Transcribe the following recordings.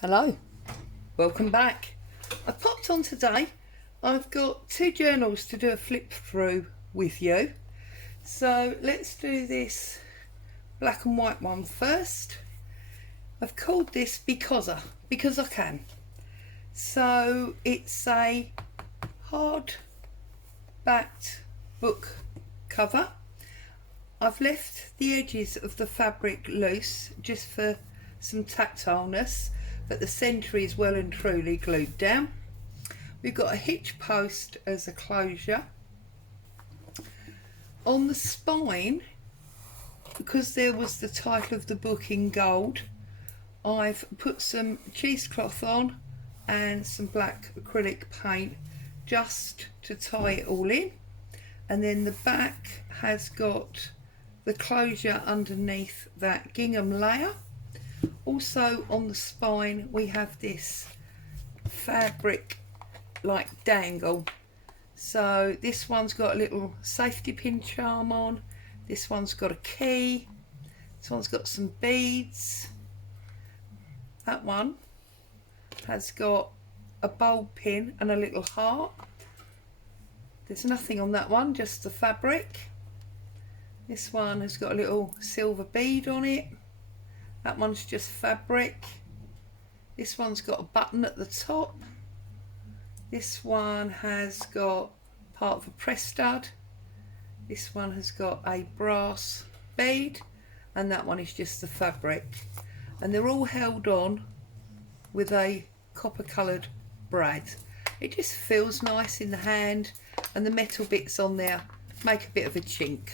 Hello, welcome back. I popped on today. I've got two journals to do a flip through with you. So let's do this black and white one first. I've called this because I can. So it's a hard backed book cover. I've left the edges of the fabric loose just for some tactileness, but the centre is well and truly glued down. We've got a hitch post as a closure. On the spine, because there was the title of the book in gold, I've put some cheesecloth on and some black acrylic paint just to tie it all in. And then the back has got the closure underneath that gingham layer. Also on the spine we have this fabric like dangle. So this one's got a little safety pin charm on, this one's got a key, this one's got some beads, that one has got a bulb pin and a little heart. There's nothing on that one, just the fabric. This one has got a little silver bead on it. That one's just fabric. This one's got a button at the top. This one has got part of a press stud. This one has got a brass bead, and that one is just the fabric. And they're all held on with a copper coloured brad. It just feels nice in the hand, and the metal bits on there make a bit of a chink.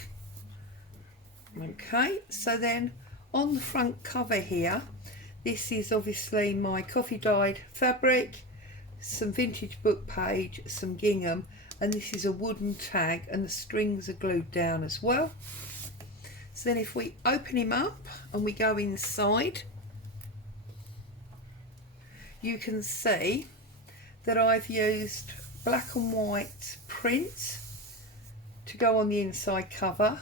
Okay, so then on the front cover here, this is obviously my coffee dyed fabric, some vintage book page, some gingham, and this is a wooden tag, and the strings are glued down as well. So then if we open him up and we go inside, you can see that I've used black and white print to go on the inside cover,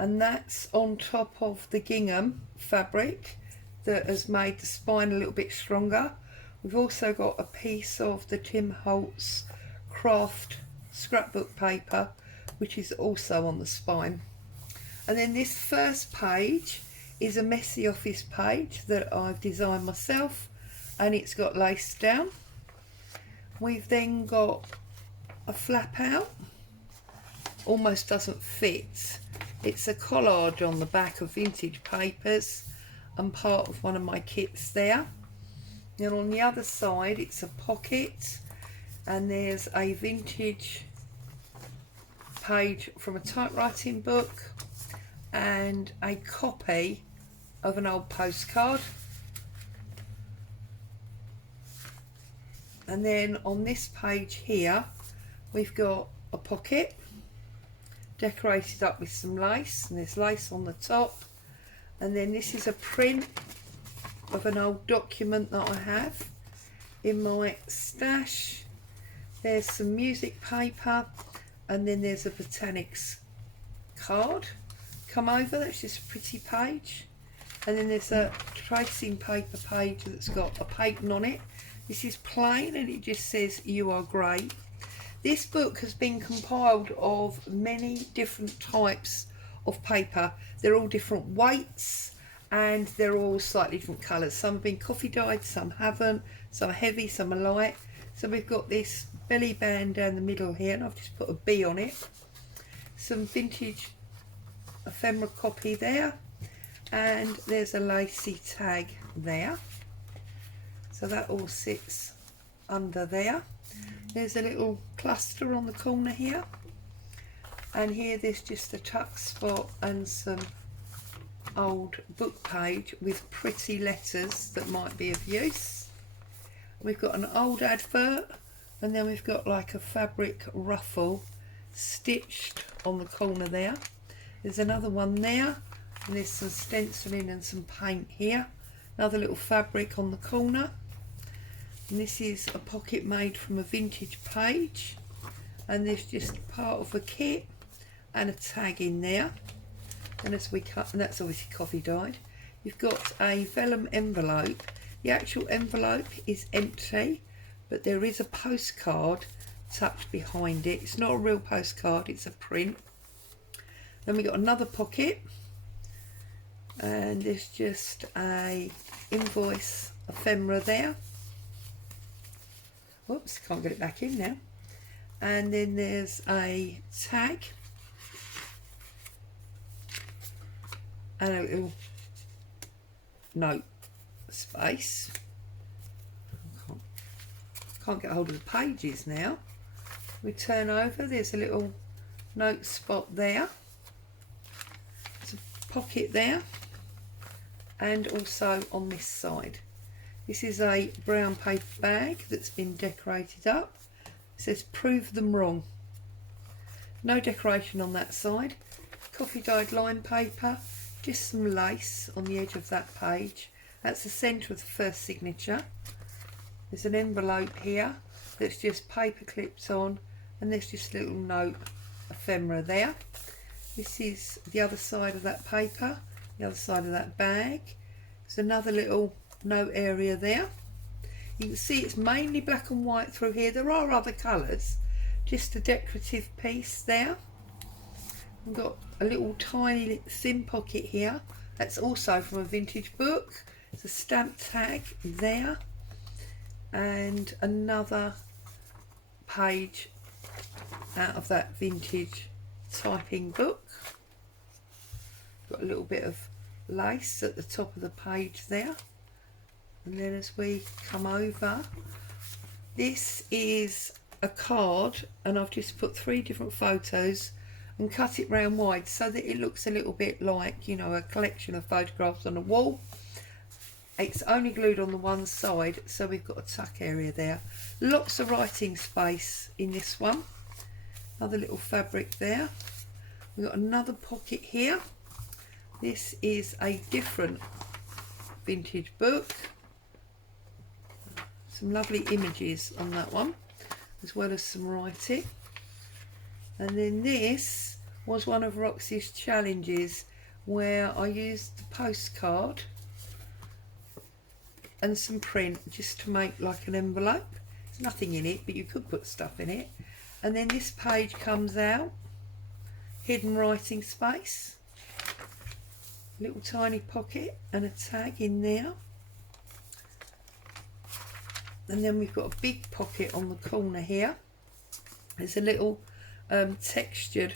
and that's on top of the gingham fabric that has made the spine a little bit stronger. We've also got a piece of the Tim Holtz craft scrapbook paper, which is also on the spine. And then this first page is a messy office page that I've designed myself, and it's got lace down. We've then got a flap out, almost doesn't fit. It's a collage on the back of vintage papers and part of one of my kits there. And on the other side it's a pocket, and there's a vintage page from a typewriting book and a copy of an old postcard. And then on this page here we've got a pocket decorated up with some lace, and there's lace on the top. And then this is a print of an old document that I have in my stash. There's some music paper, and then there's a botanics card come over, that's just a pretty page. And then there's a tracing paper page that's got a patent on it. This is plain and it just says "You are great." This book has been compiled of many different types of paper. They're all different weights and they're all slightly different colours. Some have been coffee dyed, some haven't, some are heavy, some are light. So we've got this belly band down the middle here, and I've just put a B on it. Some vintage ephemera copy there, and there's a lacy tag there. So that all sits under there. There's a little cluster on the corner here, and here there's just a tuck spot and some old book page with pretty letters that might be of use. We've got an old advert, and then we've got like a fabric ruffle stitched on the corner there. There's another one there, and there's some stenciling and some paint here. Another little fabric on the corner. And this is a pocket made from a vintage page, and there's just part of a kit and a tag in there. And as we cut, and that's obviously coffee dyed. You've got a vellum envelope. The actual envelope is empty, but there is a postcard tucked behind it. It's not a real postcard, it's a print. Then we got another pocket, and there's just a invoice ephemera there. Whoops, can't get it back in now. And then there's a tag and a little note space. Can't get hold of the pages now. We turn over, there's a little note spot there. There's a pocket there, and also on this side. This is a brown paper bag that's been decorated up. It says prove them wrong. No decoration on that side. Coffee dyed line paper, just some lace on the edge of that page. That's the centre of the first signature. There's an envelope here that's just paper clipped on, and there's just a little note ephemera there. This is the other side of that paper, the other side of that bag. There's another little note area there. You can see it's mainly black and white through here. There are other colours, just a decorative piece there. We've got a little tiny thin pocket here. That's also from a vintage book. There's a stamp tag there, and another page out of that vintage typing book. Got a little bit of lace at the top of the page there. And then as we come over, this is a card, and I've just put 3 different photos and cut it round wide so that it looks a little bit like, you know, a collection of photographs on a wall. It's only glued on the one side, so we've got a tuck area there. Lots of writing space in this one. Another little fabric there. We've got another pocket here. This is a different vintage book. Some lovely images on that one, as well as some writing. And then this was one of Roxy's challenges, where I used the postcard and some print just to make like an envelope. There's nothing in it, but you could put stuff in it. And then this page comes out, hidden writing space, little tiny pocket and a tag in there. And then we've got a big pocket on the corner here. There's a little textured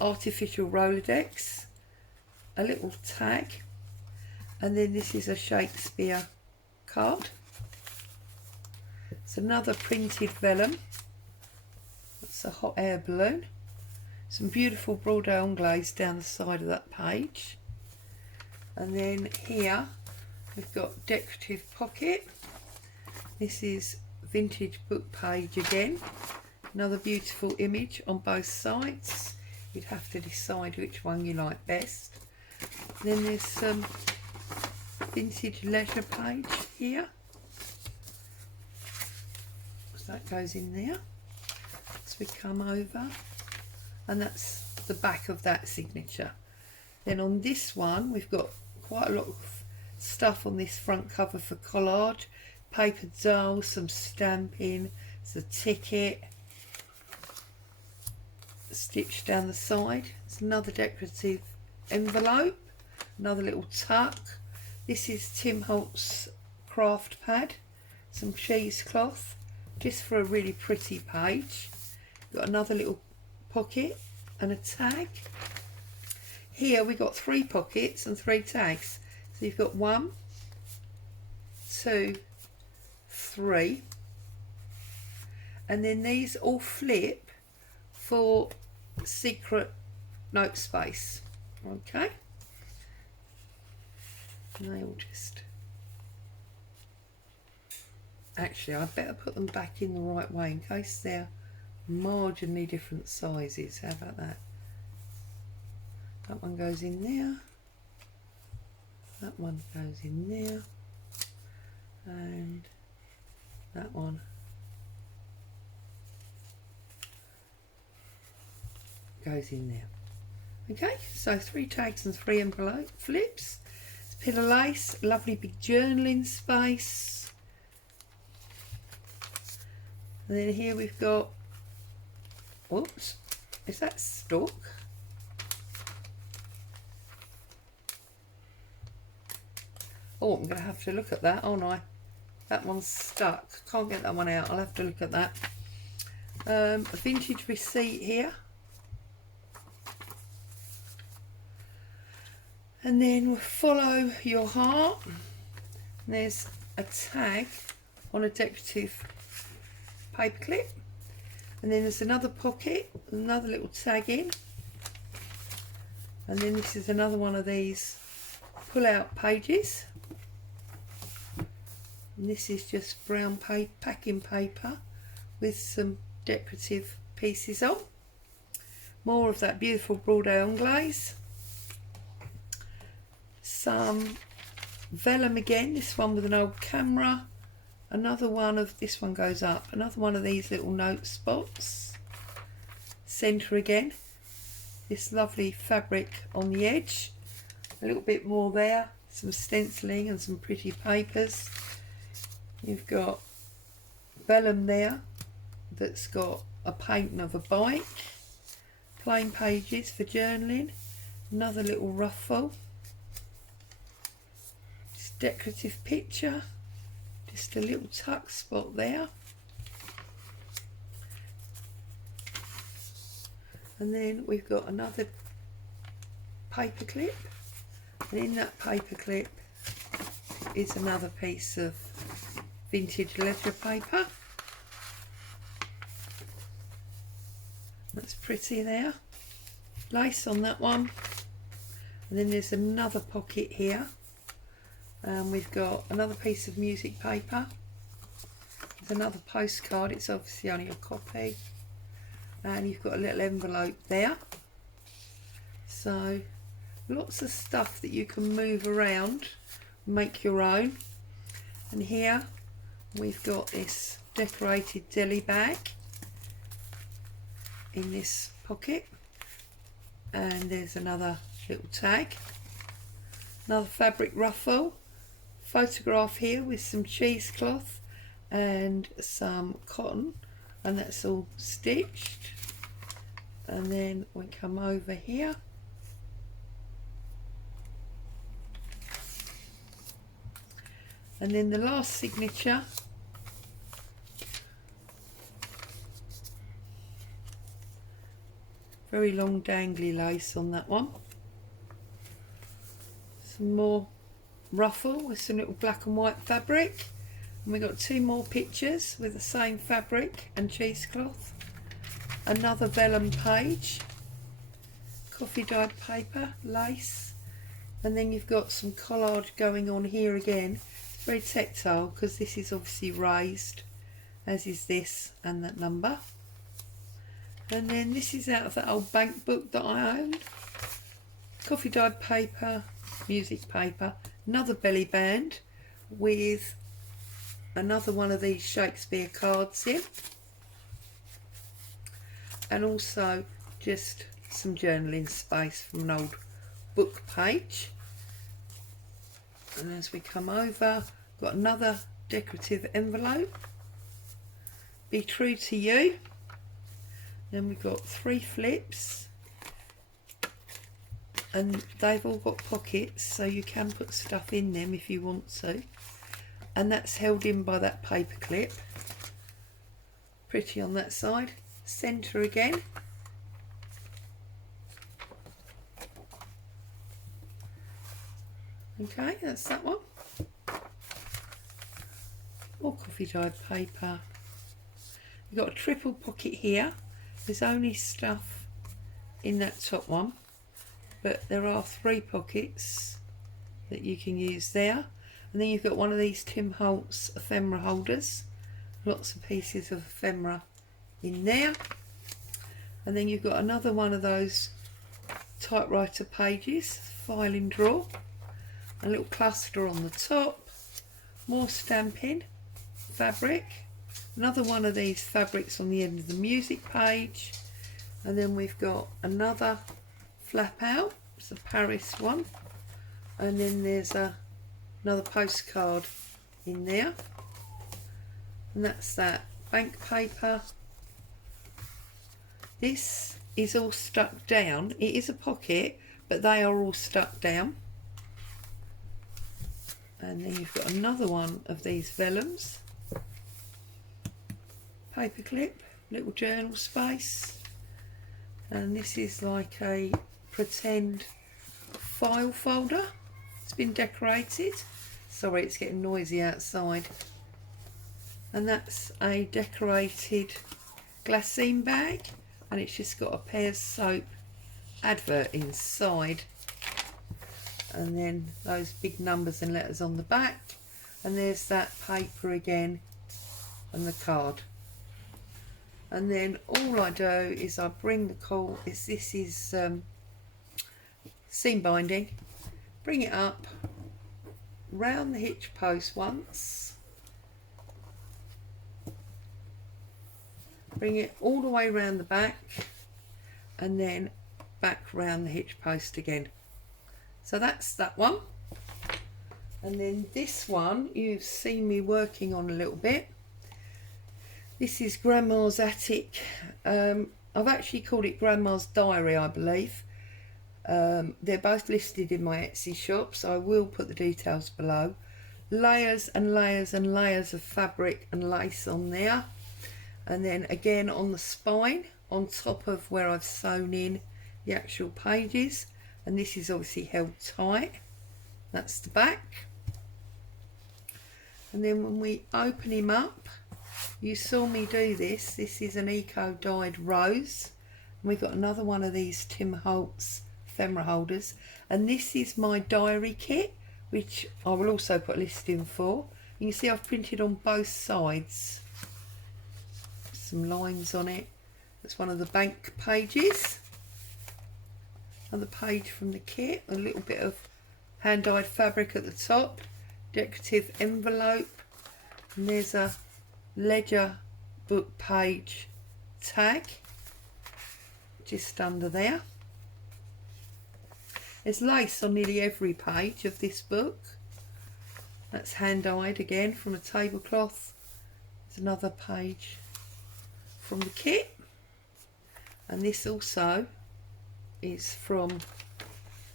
artificial Rolodex, a little tag, and then this is a Shakespeare card. It's another printed vellum. That's a hot air balloon. Some beautiful broad anglaise down the side of that page. And then here we've got decorative pocket. This is vintage book page again. Another beautiful image on both sides. You'd have to decide which one you like best. Then there's some vintage leisure page here. So that goes in there. So we come over, and that's the back of that signature. Then on this one we've got quite a lot of stuff on this front cover for collage. Paper doll, some stamping, there's a ticket stitched down the side. It's another decorative envelope, another little tuck. This is Tim Holt's craft pad, some cheesecloth, just for a really pretty page. Got another little pocket and a tag. Here we got 3 pockets and 3 tags. So you've got 1, 2, 3, and then these all flip for secret note space. Okay, and they all just, actually I better put them back in the right way in case they're marginally different sizes. How about that? That one goes in there, that one goes in there, and that one goes in there. Okay, so 3 tags and 3 envelope flips. It's pillar lace, lovely big journaling space. And then here we've got, whoops, is that stalk? Oh, I'm going to have to look at that, aren't I? That one's stuck. Can't get that one out. I'll have to look at that. A vintage receipt here. And then we'll follow your heart. And there's a tag on a decorative paper clip. And then there's another pocket, another little tag in. And then this is another one of these pull-out pages. And this is just brown packing paper with some decorative pieces on. More of that beautiful Bordeaux glaze. Some vellum again, this one with an old camera. Another one of, this one goes up, another one of these little note spots. Centre again. This lovely fabric on the edge. A little bit more there. Some stenciling and some pretty papers. You've got vellum there that's got a painting of a bike, plain pages for journaling, another little ruffle, just decorative picture, just a little tuck spot there, and then we've got another paper clip, and in that paper clip is another piece of vintage ledger paper. That's pretty there. Lace on that one. And then there's another pocket here. And we've got another piece of music paper. There's another postcard. It's obviously only a copy. And you've got a little envelope there. So lots of stuff that you can move around, make your own. And here we've got this decorated deli bag in this pocket, and there's another little tag, another fabric ruffle, photograph here with some cheesecloth and some cotton, and that's all stitched. And then we come over here, and then the last signature, very long dangly lace on that one. Some more ruffle with some little black and white fabric. And we got two more pictures with the same fabric and cheesecloth. Another vellum page, coffee dyed paper, lace. And then you've got some collage going on here again. It's very tactile because this is obviously raised, as is this and that number. And then this is out of that old bank book that I owned. Coffee dyed paper, music paper, another belly band with another one of these Shakespeare cards in. And also just some journaling space from an old book page. And as we come over, got another decorative envelope. Be true to you. Then we've got 3 flips, and they've all got pockets, so you can put stuff in them if you want to. And that's held in by that paper clip. Pretty on that side. Centre again. Okay, that's that one. More coffee dyed paper. You've got a triple pocket here. There's only stuff in that top one, but there are 3 pockets that you can use there. And then you've got one of these Tim Holtz ephemera holders, lots of pieces of ephemera in there. And then you've got another one of those typewriter pages, filing drawer, a little cluster on the top, more stamping fabric, another one of these fabrics on the end of the music page, and then we've got another flap out, it's a Paris one, and then there's another postcard in there, and that's that. Bank paper. This is all stuck down. It is a pocket, but they are all stuck down. And then you've got another one of these vellums. Paper clip, little journal space. And this is like a pretend file folder. It's been decorated. Sorry, it's getting noisy outside. And that's a decorated glassine bag, and it's just got a Pears soap advert inside, and then those big numbers and letters on the back, and there's that paper again and the card. And then all I do is I bring the cord, this is seam binding, bring it up round the hitch post once, bring it all the way round the back, and then back round the hitch post again. So that's that one. And then this one you've seen me working on a little bit. This is Grandma's attic. I've actually called it Grandma's diary, I believe. They're both listed in my Etsy shop, so I will put the details below. Layers and layers and layers of fabric and lace on there, and then again on the spine on top of where I've sewn in the actual pages, and this is obviously held tight. That's the back. And then when we open him up, you saw me do this. This is an eco dyed rose, and we've got another one of these Tim Holtz ephemera holders, and this is my diary kit, which I will also put a listing for. You can see I've printed on both sides, some lines on it. That's one of the bank pages. Another page from the kit, a little bit of hand dyed fabric at the top, decorative envelope, and there's a ledger book page tag just under there. There's lace on nearly every page of this book. That's hand dyed again from a tablecloth. There's another page from the kit, and this also is from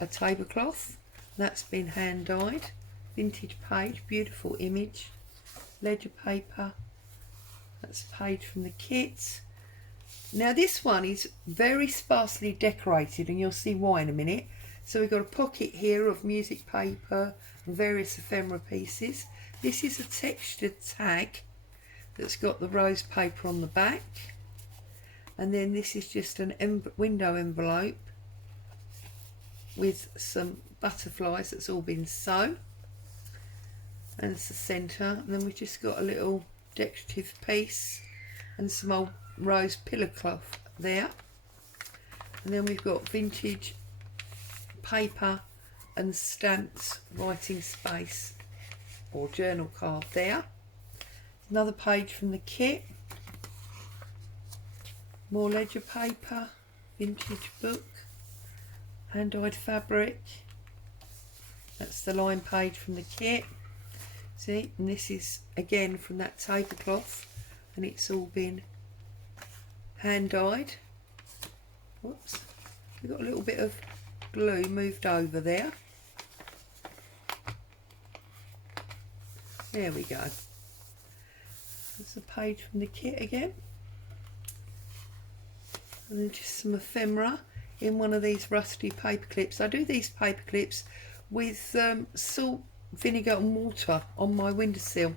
a tablecloth. That's been hand dyed. Vintage page, beautiful image. Ledger paper. That's a page from the kit. Now this one is very sparsely decorated, and you'll see why in a minute. So we've got a pocket here of music paper and various ephemera pieces. This is a textured tag that's got the rose paper on the back, and then this is just an window envelope with some butterflies that's all been sewn, and it's the centre. And then we've just got a little decorative piece and some old rose pillow cloth there, and then we've got vintage paper and stamped writing space or journal card there. Another page from the kit, more ledger paper, vintage book, hand dyed fabric. That's the line page from the kit. See, and this is again from that tablecloth, and it's all been hand dyed. Whoops, we've got a little bit of glue moved over there. There we go. There's a page from the kit again, and then just some ephemera in one of these rusty paper clips. I do these paper clips with salt, vinegar and water on my windowsill.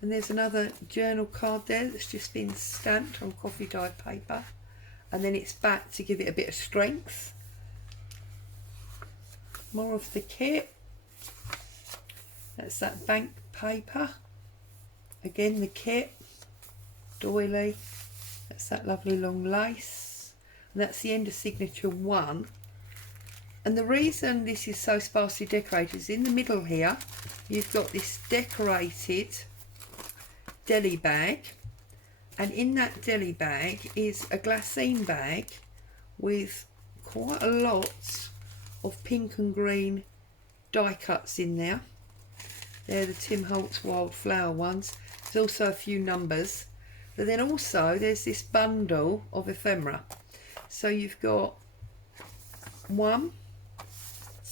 And there's another journal card there that's just been stamped on coffee dyed paper, and then it's back to give it a bit of strength. More of the kit. That's that bank paper. Again the kit, doily. That's that lovely long lace, and that's the end of signature 1. And the reason this is so sparsely decorated is in the middle here you've got this decorated deli bag, and in that deli bag is a glassine bag with quite a lot of pink and green die cuts in there. They're the Tim Holtz Wildflower ones. There's also a few numbers. But then also there's this bundle of ephemera. So you've got 1,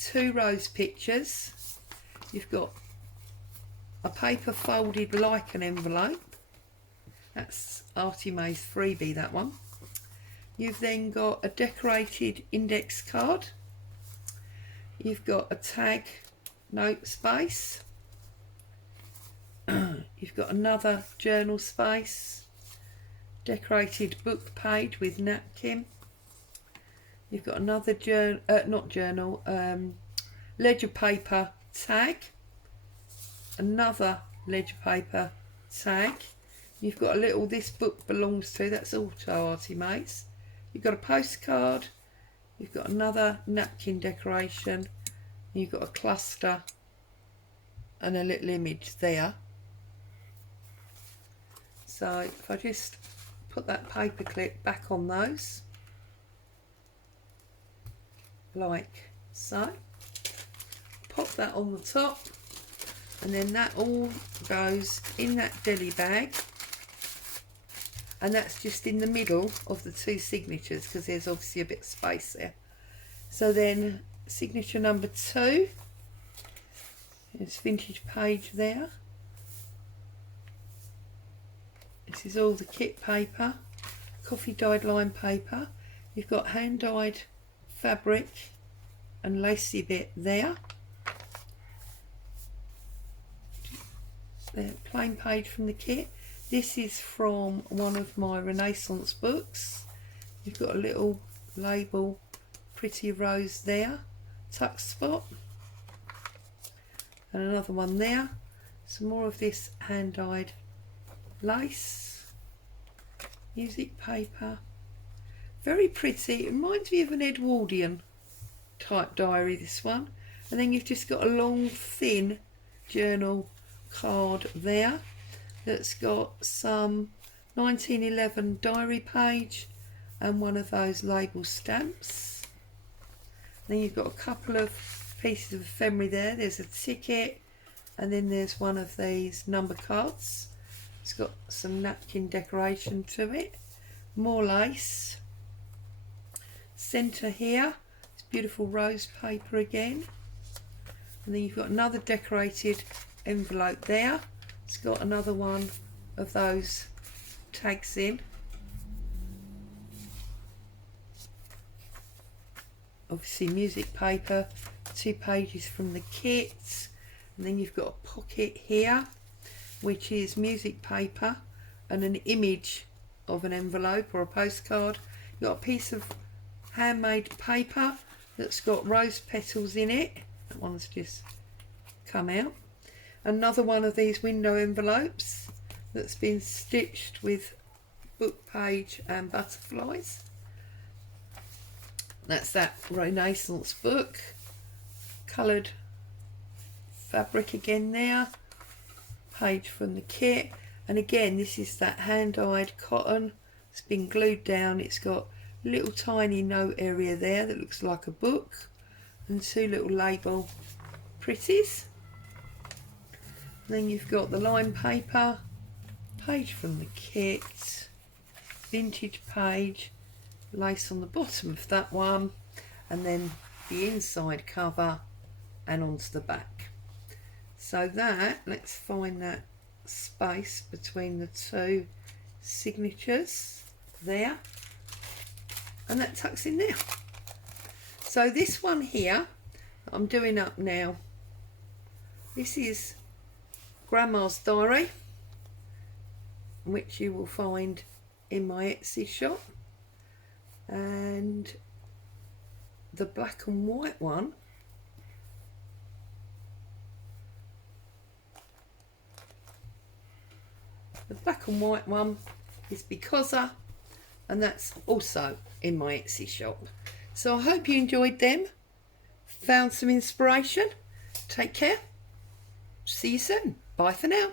2 rose pictures. You've got a paper folded like an envelope. That's Artie May's freebie, that one. You've then got a decorated index card. You've got a tag note space. You've got another journal space. Decorated book page with napkin. You've got another ledger paper tag. Another ledger paper tag. You've got a little "this book belongs to," that's also Artie May's. You've got a postcard. You've got another napkin decoration. You've got a cluster and a little image there. So if I just put that paper clip back on those, like so, pop that on the top, and then that all goes in that deli bag, and that's just in the middle of the 2 signatures because there's obviously a bit of space there. So then signature number 2, there's vintage page there. This is all the kit paper, coffee dyed lime paper. You've got hand dyed fabric and lacy bit there. The plain page from the kit. This is from one of my Renaissance books. You've got a little label, pretty rose there, tuck spot, and another one there. Some more of this hand dyed lace, music paper, very pretty. It reminds me of an Edwardian type diary, this one. And then you've just got a long thin journal card there that's got some 1911 diary page and one of those label stamps. Then you've got a couple of pieces of ephemera there. There's a ticket, and then there's one of these number cards. It's got some napkin decoration to it, more lace. Centre here, it's beautiful rose paper again. And then you've got another decorated envelope there. It's got another one of those tags in. Obviously music paper, 2 pages from the kit. And then you've got a pocket here, which is music paper and an image of an envelope or a postcard. You've got a piece of handmade paper that's got rose petals in it. That one's just come out. Another one of these window envelopes that's been stitched with book page and butterflies. That's that Renaissance book. Coloured fabric again there. Page from the kit, and again this is that hand-dyed cotton. It's been glued down. It's got a little tiny note area there that looks like a book, and 2 little label pretties. And then you've got the lime paper, page from the kit, vintage page, lace on the bottom of that one, and then the inside cover and onto the back. So that, let's find that space between the 2 signatures there, and that tucks in there. So this one here that I'm doing up now, this is Grandma's diary, which you will find in my Etsy shop, and the black and white one is Becausea, and that's also in my Etsy shop. So I hope you enjoyed them, found some inspiration. Take care, see you soon, bye for now.